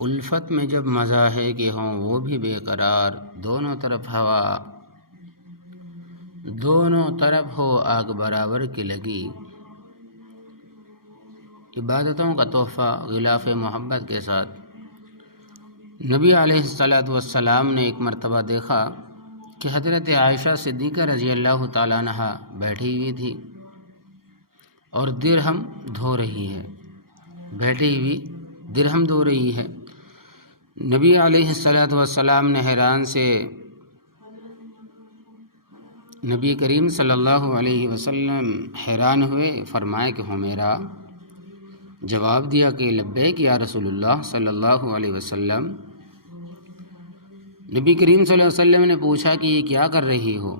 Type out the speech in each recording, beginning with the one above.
الفت میں جب مزہ ہے کہ ہوں وہ بھی بے قرار، دونوں طرف ہوا دونوں طرف ہو آگ برابر کی لگی۔ عبادتوں کا تحفہ غلاف محبت کے ساتھ نبی علیہ السلام نے ایک مرتبہ دیکھا کہ حضرت عائشہ صدیقہ رضی اللہ تعالیٰ عنہا بیٹھی ہوئی تھی اور درہم دھو رہی ہے، بیٹھی ہوئی درہم دھو رہی ہے۔ نبی علیہ السلام نے حیران سے نبی کریم صلی اللہ علیہ وسلم حیران ہوئے، فرمایا کہ حمیرہ، جواب دیا کہ لبیک یا رسول اللہ صلی اللہ علیہ وسلم۔ نبی کریم صلی اللہ علیہ وسلم نے پوچھا کہ یہ کیا کر رہی ہو؟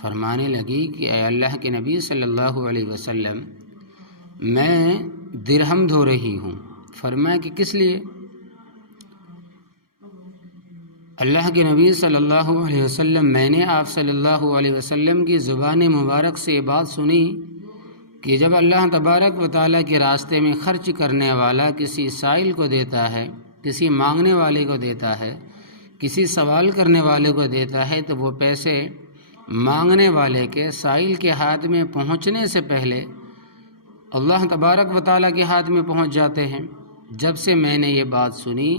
فرمانے لگی کہ اے اللہ کے نبی صلی اللہ علیہ وسلم، میں درہم دھو رہی ہوں۔ فرمایا کہ کس لیے؟ اللہ کے نبی صلی اللہ علیہ وسلم، میں نے آپ صلی اللہ علیہ وسلم کی زبان مبارک سے یہ بات سنی کہ جب اللہ تبارک و تعالیٰ کے راستے میں خرچ کرنے والا کسی سائل کو دیتا ہے، کسی مانگنے والے کو دیتا ہے، کسی سوال کرنے والے کو دیتا ہے، تو وہ پیسے مانگنے والے کے سائل کے ہاتھ میں پہنچنے سے پہلے اللہ تبارک و تعالیٰ کے ہاتھ میں پہنچ جاتے ہیں۔ جب سے میں نے یہ بات سنی،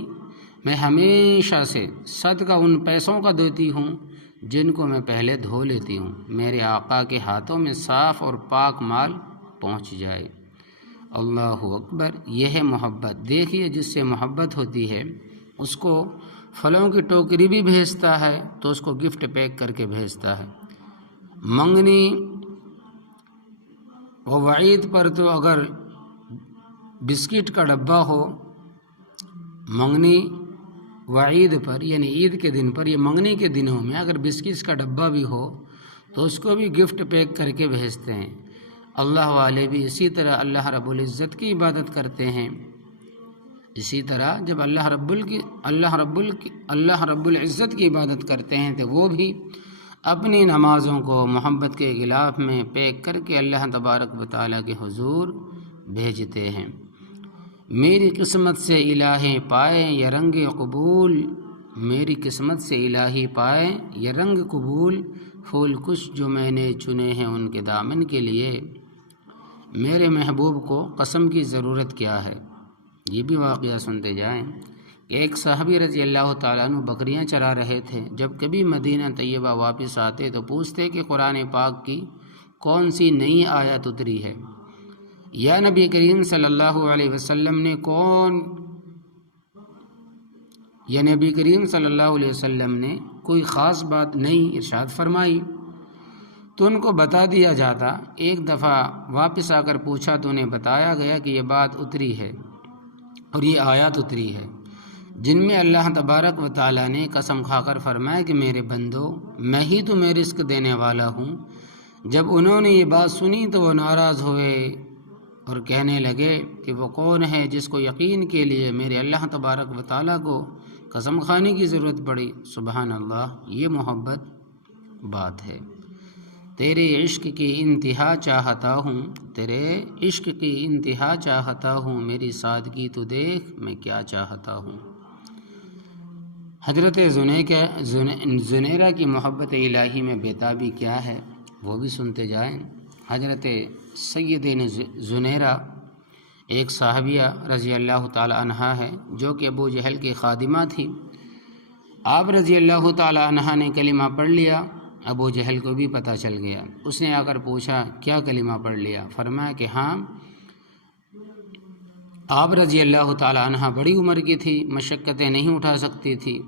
میں ہمیشہ سے صدقہ ان پیسوں کا دیتی ہوں جن کو میں پہلے دھو لیتی ہوں، میرے آقا کے ہاتھوں میں صاف اور پاک مال پہنچ جائے۔ اللہ اکبر! یہ ہے محبت۔ دیکھیے، جس سے محبت ہوتی ہے اس کو پھلوں کی ٹوکری بھی بھیجتا ہے تو اس کو گفٹ پیک کر کے بھیجتا ہے۔ منگنی و وعید پر تو اگر بسکٹ کا ڈبہ ہو، منگنی وعید پر یعنی عید کے دن پر، یہ منگنی کے دنوں میں اگر بسکٹس کا ڈبہ بھی ہو تو اس کو بھی گفٹ پیک کر کے بھیجتے ہیں۔ اللہ والے بھی اسی طرح اللہ رب العزت کی عبادت کرتے ہیں۔ اسی طرح جب اللہ رب العزت کی عبادت کرتے ہیں تو وہ بھی اپنی نمازوں کو محبت کے غلاف میں پیک کر کے اللہ تبارک و تعالیٰ کے حضور بھیجتے ہیں۔ میری قسمت سے الہی پائیں یہ رنگ قبول، میری قسمت سے الہی پائیں یہ رنگ قبول، پھول کش جو میں نے چنے ہیں ان کے دامن کے لیے، میرے محبوب کو قسم کی ضرورت کیا ہے۔ یہ بھی واقعہ سنتے جائیں کہ ایک صحابی رضی اللہ تعالیٰ عنہ بکریاں چرا رہے تھے۔ جب کبھی مدینہ طیبہ واپس آتے تو پوچھتے کہ قرآن پاک کی کون سی نئی آیت اتری ہے، یا نبی کریم صلی اللہ علیہ وسلم نے کوئی خاص بات نہیں ارشاد فرمائی تو ان کو بتا دیا جاتا۔ ایک دفعہ واپس آ کر پوچھا تو انہیں بتایا گیا کہ یہ بات اتری ہے اور یہ آیات اتری ہے جن میں اللہ تبارک و تعالیٰ نے قسم کھا کر فرمایا کہ میرے بندو، میں ہی تمہیں رزق دینے والا ہوں۔ جب انہوں نے یہ بات سنی تو وہ ناراض ہوئے اور کہنے لگے کہ وہ کون ہے جس کو یقین کے لیے میرے اللہ تبارک و تعالیٰ کو قسم کھانے کی ضرورت پڑی۔ سبحان اللہ! یہ محبت بات ہے۔ تیرے عشق کی انتہا چاہتا ہوں، تیرے عشق کی انتہا چاہتا ہوں، میری سادگی تو دیکھ میں کیا چاہتا ہوں۔ حضرت زنیرہ کی محبت الہی میں بےتابی کیا ہے وہ بھی سنتے جائیں۔ حضرت سیدنا زنیرہ ایک صحابیہ رضی اللہ تعالی عنہا ہے جو کہ ابو جہل کی خادمہ تھی۔ آپ رضی اللہ تعالی عنہا نے کلمہ پڑھ لیا، ابو جہل کو بھی پتہ چل گیا۔ اس نے آ کر پوچھا کیا کلمہ پڑھ لیا؟ فرمایا کہ ہاں۔ آپ رضی اللہ تعالی عنہا بڑی عمر کی تھی، مشقتیں نہیں اٹھا سکتی تھی،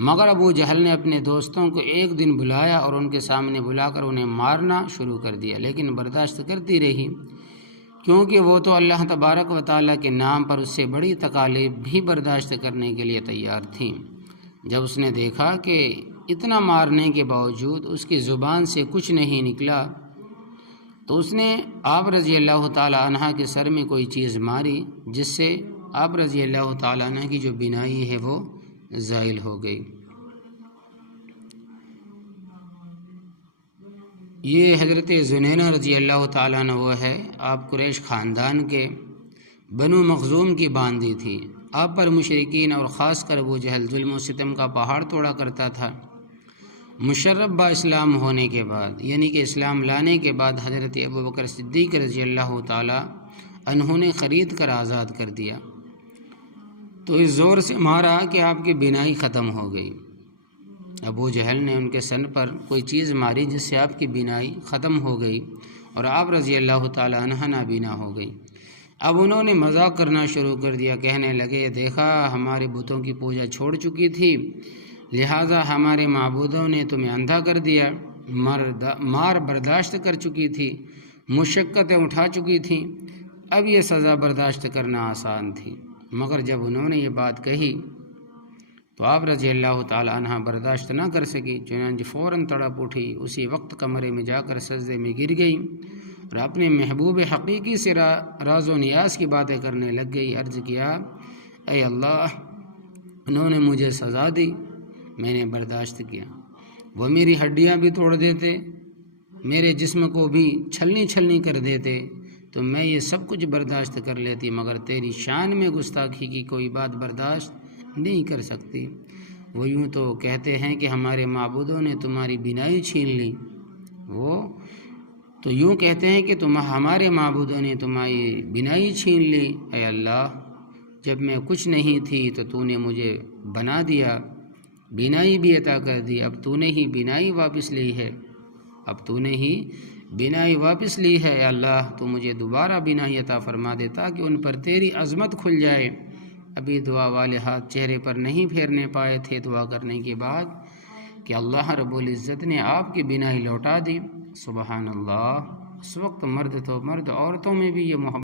مگر ابو جہل نے اپنے دوستوں کو ایک دن بلایا اور ان کے سامنے بلا کر انہیں مارنا شروع کر دیا، لیکن برداشت کرتی رہی کیونکہ وہ تو اللہ تبارک و تعالیٰ کے نام پر اس سے بڑی تکالیف بھی برداشت کرنے کے لیے تیار تھیں۔ جب اس نے دیکھا کہ اتنا مارنے کے باوجود اس کی زبان سے کچھ نہیں نکلا تو اس نے آپ رضی اللہ تعالی عنہ کے سر میں کوئی چیز ماری، جس سے آپ رضی اللہ تعالی عنہ کی جو بینائی ہے وہ زائل ہو گئی۔ یہ حضرت زنیرہ رضی اللہ تعالیٰ عنہ وہ ہے، آپ قریش خاندان کے بنو مخزوم کی باندی تھی۔ آپ پر مشرکین اور خاص کر ابو جہل ظلم و ستم کا پہاڑ توڑا کرتا تھا۔ مشرف با اسلام ہونے کے بعد، یعنی کہ اسلام لانے کے بعد، حضرت ابوبکر صدیق رضی اللہ تعالی عنہ نے خرید کر آزاد کر دیا، تو اس زور سے مارا کہ آپ کی بینائی ختم ہو گئی۔ ابو جہل نے ان کے سن پر کوئی چیز ماری جس سے آپ کی بینائی ختم ہو گئی اور آپ رضی اللہ تعالی عنہ نابینا ہو گئی۔ اب انہوں نے مذاق کرنا شروع کر دیا، کہنے لگے دیکھا ہمارے بتوں کی پوجا چھوڑ چکی تھی، لہٰذا ہمارے معبودوں نے تمہیں اندھا کر دیا، مار برداشت کر چکی تھی، مشقتیں اٹھا چکی تھیں، اب یہ سزا برداشت کرنا آسان تھی۔ مگر جب انہوں نے یہ بات کہی تو آپ رضی اللہ تعالی عنہ برداشت نہ کر سکی، چنانچہ فوراً تڑپ اٹھی، اسی وقت کمرے میں جا کر سجدے میں گر گئی اور اپنے محبوب حقیقی سے راز و نیاز کی باتیں کرنے لگ گئی۔ عرض کیا اے اللہ، انہوں نے مجھے سزا دی، میں نے برداشت کیا، وہ میری ہڈیاں بھی توڑ دیتے، میرے جسم کو بھی چھلنی چھلنی کر دیتے تو میں یہ سب کچھ برداشت کر لیتی، مگر تیری شان میں گستاخی کی کوئی بات برداشت نہیں کر سکتی۔ وہ یوں تو کہتے ہیں کہ ہمارے معبودوں نے تمہاری بینائی چھین لی، وہ تو یوں کہتے ہیں کہ ہمارے معبودوں نے تمہاری بینائی چھین لی۔ اے اللہ، جب میں کچھ نہیں تھی تو تو نے مجھے بنا دیا، بینائی بھی عطا کر دی، اب تو نے ہی بینائی واپس لی ہے، اے اللہ تو مجھے دوبارہ بینائی عطا فرما دے تاکہ ان پر تیری عظمت کھل جائے۔ ابھی دعا والے ہاتھ چہرے پر نہیں پھیرنے پائے تھے دعا کرنے کے بعد کہ اللہ رب العزت نے آپ کی بینائی لوٹا دی۔ سبحان اللہ۔ اس وقت مرد تو مرد، عورتوں میں بھی یہ محبت